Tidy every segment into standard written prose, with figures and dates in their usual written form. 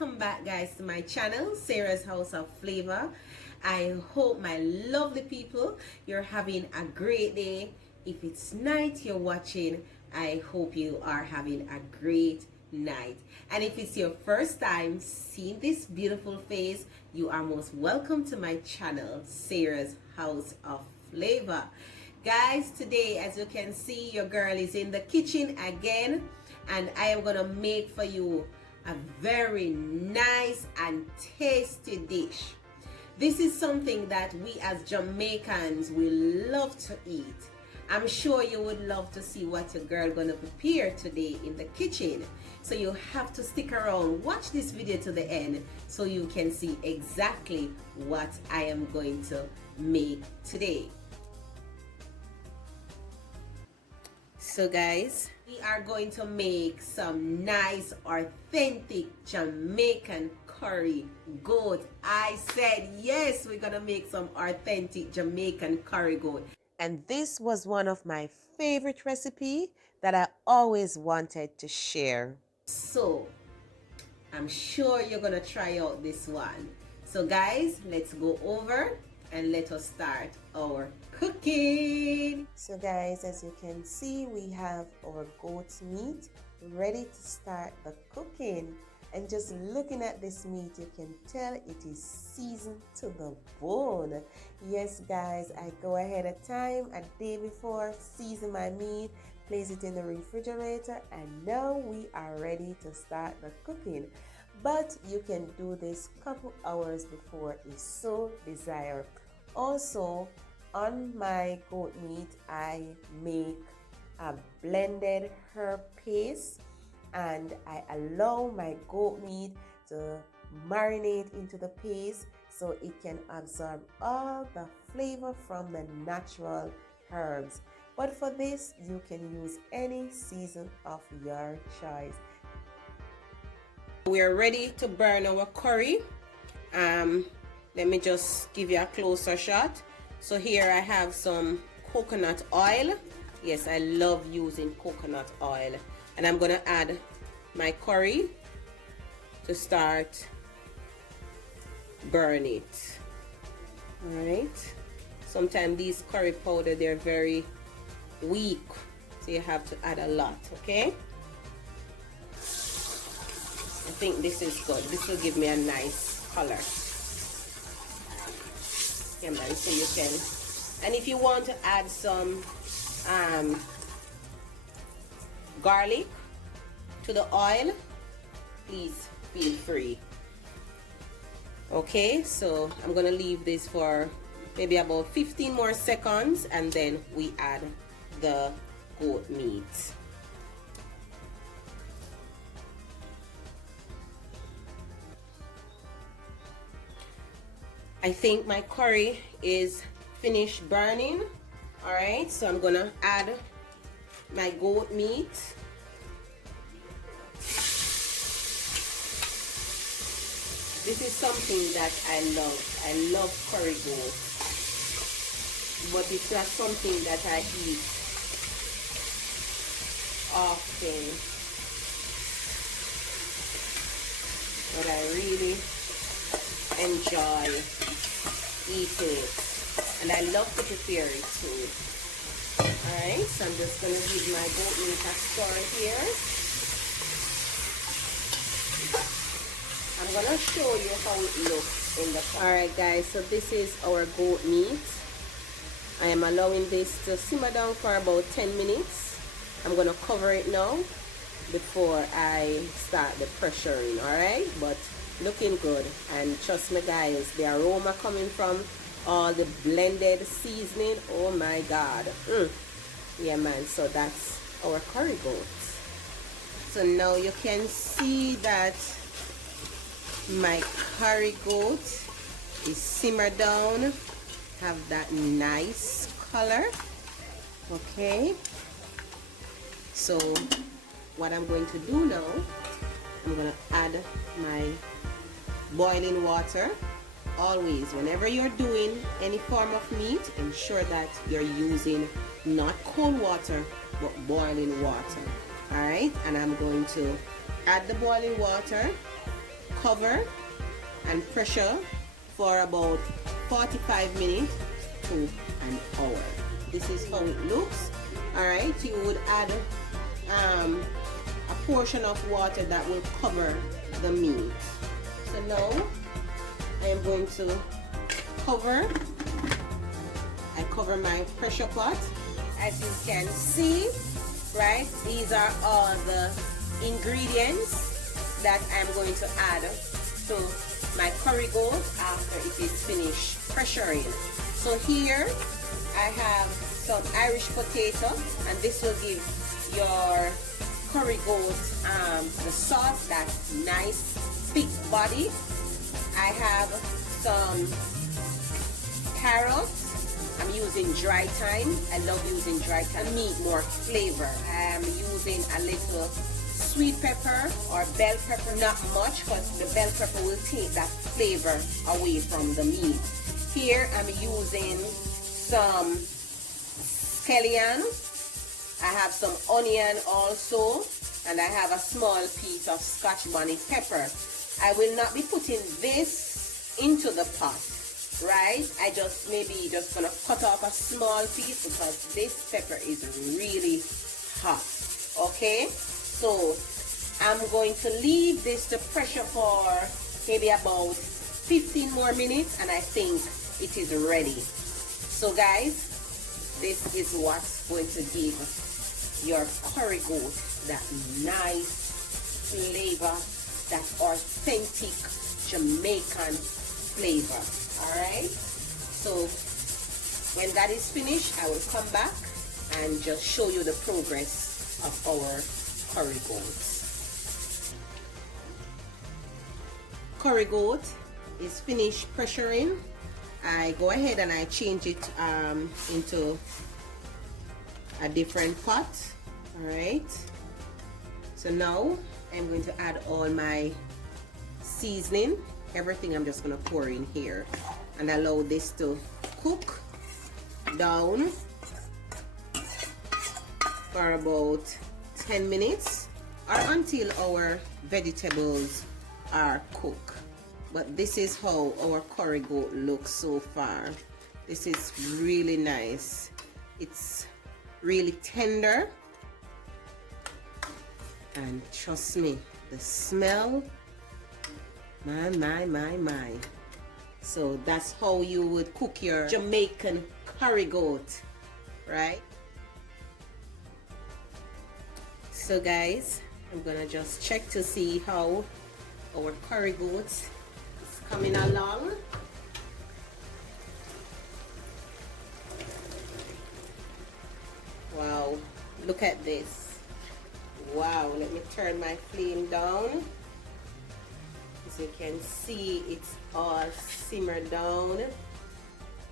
welcome back guys to my channel, Sarah's House of Flavor. I hope my lovely people you're having a great day. If it's night you're watching, I hope you are having a great night. And if it's your first time seeing this beautiful face, you are most welcome to my channel, Sarah's House of Flavor. Guys, today as you can see, your girl is in the kitchen again, and I am gonna make for you a very nice and tasty dish. This is something that we as Jamaicans will love to eat. I'm sure you would love to see what your girl gonna prepare today in the kitchen. So you have to stick around, watch this video to the end so you can see exactly what I am going to make today. So guys, we are going to make some nice authentic Jamaican curry goat. I said yes, we're gonna make some authentic Jamaican curry goat. And this was one of my favorite recipes that I always wanted to share. So I'm sure you're gonna try out this one. So guys, let's go over and let us start our cooking. So guys, as you can see, we have our goat's meat ready to start the cooking. And just looking at this meat, you can tell it is seasoned to the bone. Yes guys, I go ahead of time a day before, season my meat, place it in the refrigerator, and now we are ready to start the cooking. But you can do this couple hours before if so desired. Also, on my goat meat, I make a blended herb paste, and I allow my goat meat to marinate into the paste so it can absorb all the flavor from the natural herbs. But for this, you can use any season of your choice. We are ready to burn our curry. Let me just give you a closer shot. So here I have some coconut oil. Yes, I love using coconut oil. And I'm gonna add my curry to start burn it. All right. Sometimes these curry powder, they're very weak, so you have to add a lot. Okay. I think this is good. This will give me a nice color. Yeah, man, so you can, and if you want to add some garlic to the oil, please feel free. Okay, so I'm gonna leave this for maybe about 15 more seconds, and then we add the goat meat. I think my curry is finished burning. All right, so I'm gonna add my goat meat. This is something that I love. I love curry goat, but it's not something that I eat often. But I really enjoy eating it, and I love to prepare it too. Alright, so I'm just going to give my goat meat a stir here. I'm going to show you how it looks in the pot. Alright guys, so this is our goat meat. I am allowing this to simmer down for about 10 minutes. I'm going to cover it now before I start the pressuring. Alright, but looking good, and trust me guys, the aroma coming from all the blended seasoning, oh my god. Yeah man, so that's our curry goat. So now you can see that my curry goat is simmered down, have that nice color. Okay, so what I'm going to do now, I'm going to add my boiling water. Always, whenever you're doing any form of meat, ensure that you're using not cold water but boiling water. All right, and I'm going to add the boiling water, cover and pressure for about 45 minutes to an hour. This is how it looks. Alright, you would add a portion of water that will cover the meat. So now I am going to cover. I cover my pressure pot. As you can see, right, these are all the ingredients that I'm going to add to my curry goat after it is finished pressuring. So here I have some Irish potato, and this will give your curry goat the sauce, that nice thick body. I have some carrots. I'm using dry thyme. I love using dry thyme. Meat more flavor. I'm using a little sweet pepper or bell pepper, not much, because the bell pepper will take that flavor away from the meat. Here I'm using some scallion. I have some onion also, and I have a small piece of Scotch bonnet pepper. I will not be putting this into the pot, right? I just gonna cut off a small piece because this pepper is really hot. Okay, so I'm going to leave this to pressure for maybe about 15 more minutes, and I think it is ready. So guys, this is what's going to give your curry goat that nice flavor, that authentic Jamaican flavor. Alright, so when that is finished, I will come back and just show you the progress of our curry goats. Curry goat is finished pressuring. I go ahead and I change it into a different pot. Alright, so now I'm going to add all my seasoning. Everything I'm just going to pour in here and allow this to cook down for about 10 minutes or until our vegetables are cooked. But this is how our curry goat looks so far. This is really nice. It's really tender, and trust me, the smell, my. So that's how you would cook your Jamaican curry goat, right? So guys, I'm gonna just check to see how our curry goat is coming along. Wow, look at this. Wow, let me turn my flame down. As you can see, it's all simmered down.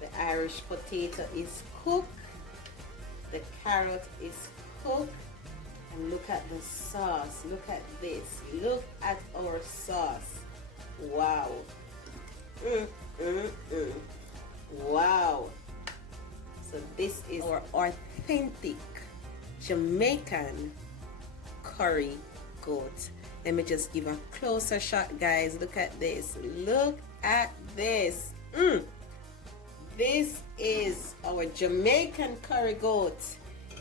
The Irish potato is cooked. The carrot is cooked. And look at the sauce. Look at this. Look at our sauce. Wow. Wow. So this is our authentic Jamaican curry goat. Let me just give a closer shot, guys. Look at this. Look at this. This is our Jamaican curry goat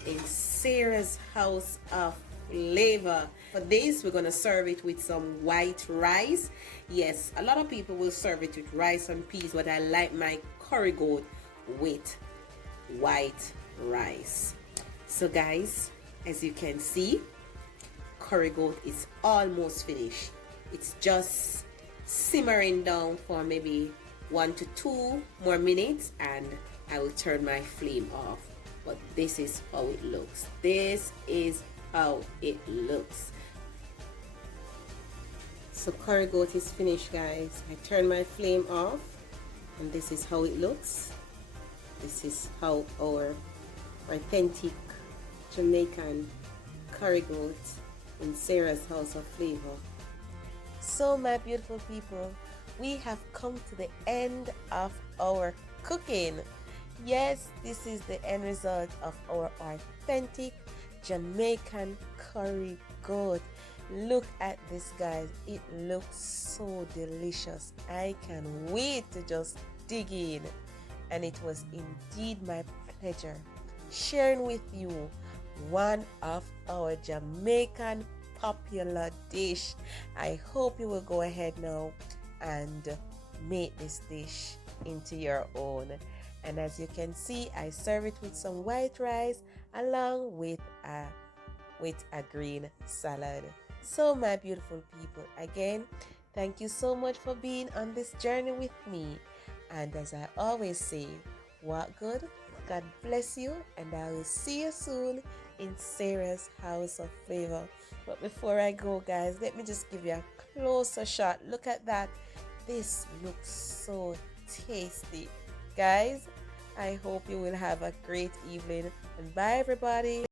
in Sarah's house of flavor. For this, we're going to serve it with some white rice. Yes, a lot of people will serve it with rice and peas, but I like my curry goat with white rice. So guys, as you can see, curry goat is almost finished. It's just simmering down for maybe 1 to 2 more minutes, and I will turn my flame off. But this is how it looks. This is how it looks. So curry goat is finished, guys. I turn my flame off, and this is how it looks. This is how our authentic Jamaican curry goat in Sarah's house of flavor. So my beautiful people, we have come to the end of our cooking. Yes, this is the end result of our authentic Jamaican curry goat. Look at this, guys. It looks so delicious. I can't wait to just dig in. And it was indeed my pleasure sharing with you one of our Jamaican popular dish. I hope you will go ahead now and make this dish into your own. And as you can see, I serve it with some white rice along with a green salad. So my beautiful people, again, thank you so much for being on this journey with me. And as I always say, walk good, God bless you, and I will see you soon in Sarah's House of Flavor. But before I go, guys, let me just give you a closer shot. Look at that. This looks so tasty. Guys, I hope you will have a great evening. And bye, everybody.